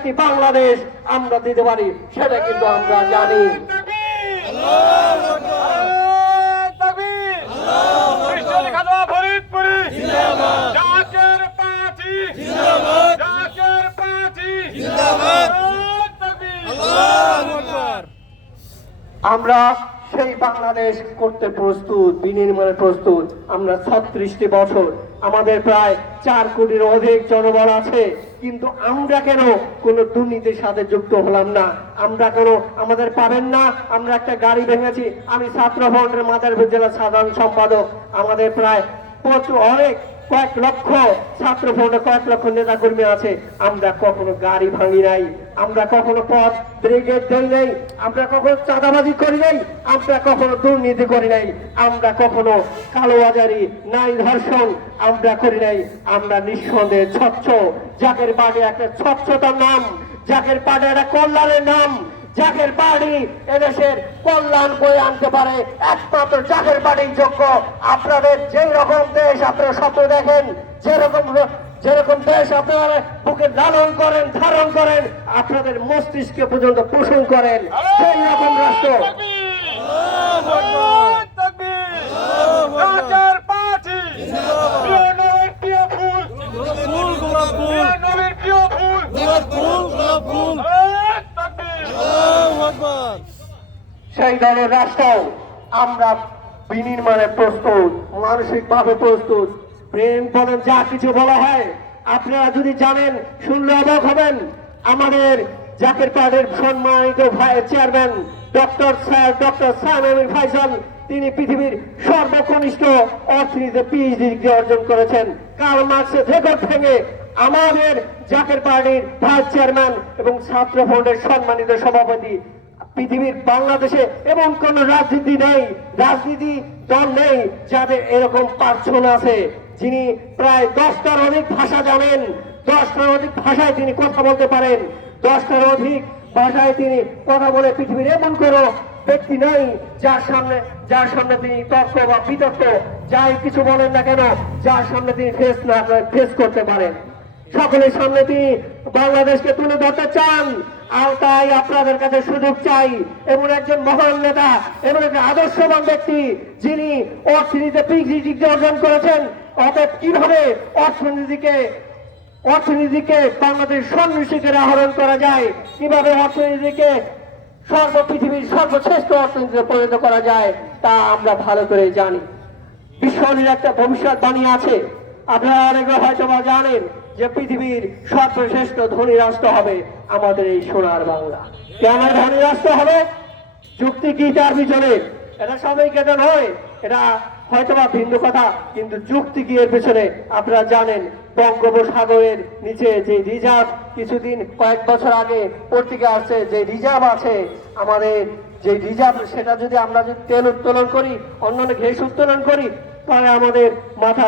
একটি বাংলাদেশ? আমরা দিতে পারি সেটা কিন্তু আমরা জানি। আমরা সেই বাংলাদেশ করতে প্রস্তুত, বিনির্মাণে প্রস্তুত। আমরা ছত্রিশটি বছর, আমাদের প্রায় চার কোটির অধিক জনবল আছে। কিন্তু আমরা কেন কোনো দুর্নীতির সাথে যুক্ত হলাম না? আমরা কেন আমাদের পাবেন না? আমরা একটা গাড়ি ভেঙেছি। আমি ছাত্র ফ্রন্টের মাদারীপুর জেলার সাধারণ সম্পাদক। আমাদের প্রায় প্রচুর, অনেক কয়েক লক্ষ ছাত্র ফ্রন্টে কয়েক লক্ষ নেতা কর্মী আছে। আমরা কখনো গাড়ি ভাঙি নাই, আমরা কখনো পথ ব্রিগেড দেই নাই, আমরা কখনো চাঁদাবাজি করি নাই, আমরা কখনো দুর্নীতি করি নাই, আমরা কখনো কালোবাজারি, নাই ধর্ষণ আমরা করি নাই, আমরা নিঃসন্দেহে স্বচ্ছ। জাকের বাড়ি একটা স্বচ্ছতার নাম, জাকের পাড়ে একটা কল্যাণের নাম জাকের বাড়ি এদেশের কল্যাণ বয়ে আনতে পারে। একমাত্র জাকের বাড়ির যোগ্য। আপনাদের যেই রকম দেশ আপনারা স্বপ্ন দেখেন যেরকম যেরকম দেশ আপনারা বুকে লালন করেন ধারণ করেন আপনাদের মস্তিষ্কে পর্যন্ত পোষণ করেন। সেই রকম রাষ্ট্র। সেই দলের রাষ্ট্র। আমরা বিনির্মাণে প্রস্তুত প্রস্তুত। প্রেম বলেন, যা কিছু বলা হয়, আপনারা যদি জানেন, শুনলে অবাক হবেন। আমাদের সম্মানিত চেয়ারম্যান, ডক্টর স্যার, ডক্টর তিনি পৃথিবীর সর্বকনিষ্ঠ অর্থনীতিতে পিএইচডি অর্জন করেছেন। কার্ল মার্কসের রেকর্ড ভেঙে আমাদের জাকের পার্টির ভাইস চেয়ারম্যান এবং ছাত্র ফ্রন্টের সম্মানিত সভাপতি পৃথিবীর বাংলাদেশে এমন কোন রাজনীতি নেই, রাজনীতি দল নেই যাদের এরকম পার্সন আছে। যিনি প্রায় দশটার অধিক ভাষা জানেন, দশটার অধিক ভাষায় তিনি কথা বলতে পারেন, দশটার অধিক ভাষায় তিনি কথা বলে পৃথিবীর এমন কোনো ব্যক্তি নাই যার সামনে যার সামনে তিনি তর্ক বা বিতর্ক যাই কিছু বলেন না কেন, যার সামনে তিনি ফেস না ফেস করতে পারেন। সকলের সামনে তিনি বাংলাদেশকে তুলে ধরতে চান। আর তাই আপনাদের কাছে সুযোগ চাই এমন একজন মহান নেতা এমন একজন আদর্শবান ব্যক্তি যিনি অর্থনীতিতে ডিগ্রি অর্জন করেছেন, অতএব কীভাবে অর্থনীতিকে অর্থনীতিকে বাংলাদেশ সন্ন্যাসীকে আহরণ করা যায়, কীভাবে অর্থনীতিকে সর্ব পৃথিবীর সর্বশ্রেষ্ঠ অর্থনীতিতে পরিণত করা যায়, তা আমরা ভালো করে জানি। বিশ্বের একটা ভবিষ্যৎবাণী আছে। আপনারা অনেকে হয়তো বা জানেন যে পৃথিবীর সর্বশ্রেষ্ঠ ধনী রাষ্ট্র হবে আমাদের এই সোনার বাংলা। কেন ধনী রাষ্ট্র হবে? যুক্তি কি তার পিছনে? এটা সবাইকে এটা নয়। এটা হয়তো বা ভিন্ন কথা, কিন্তু যুক্তি কি এর পেছনে? আপনারা জানেন, বঙ্গোপসাগরের নিচে যে রিজার্ভ কিছুদিন, কয়েক বছর আগে পত্রিকা আসছে যে রিজার্ভ আছে। আমাদের যে রিজার্ভ, সেটা যদি আমরা যদি তেল উত্তোলন করি, অন্যান্য ঘেস উত্তোলন করি, তাহলে আমাদের মাথা